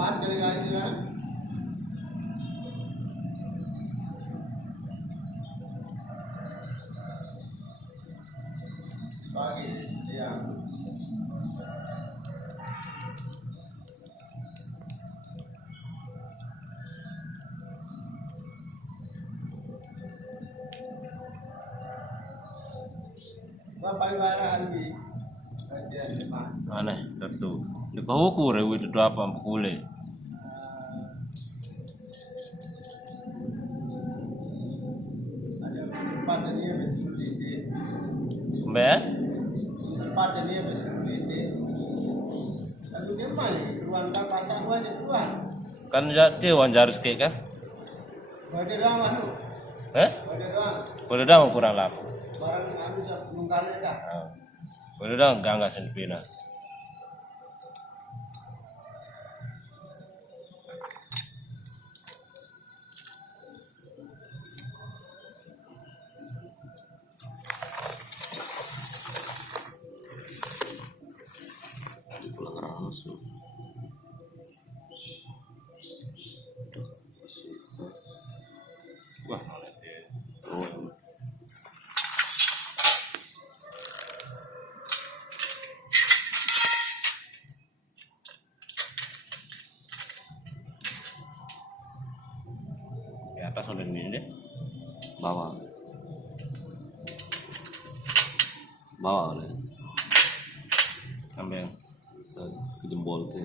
4 kali kan. Pagi, siang. Aneh, tentu. Di bawah kure itu apa kule? Mbak? Sempat dia berseruliti. Lalu dia mana? Keruan kan pasang aja keruan. Kan dia wajar sekali kan? Boleh doang anu. Boleh doang. Boleh doang kurang laku. Barang anu siap nunggalnya dah. Boleh doang enggak sempina. Wah, di atas oleh ini deh, bawah oleh ambil yang Ke jempol tuh.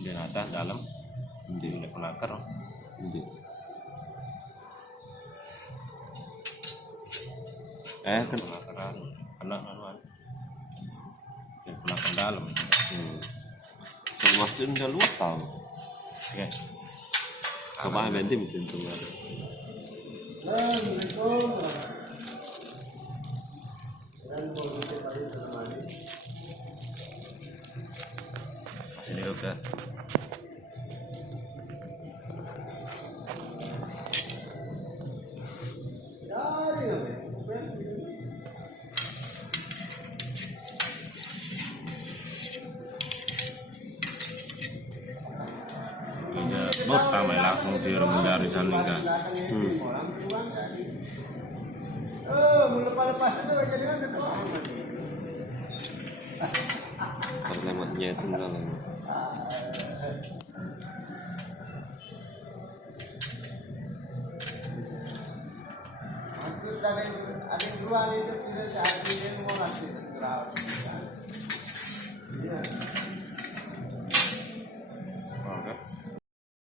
di atas dalam di penakar penakaran kena anuan di penakar dalam Seluasnya udah luas tau. ya Coba nanti mungkin coba. Assalamualaikum. masih di kan tamai langsung tiru dari sana kan. Lepas itu jadi kan doang. Terlematnya itu enggak lah. Ada yang keluar itu tidak ada yang mau ngasih.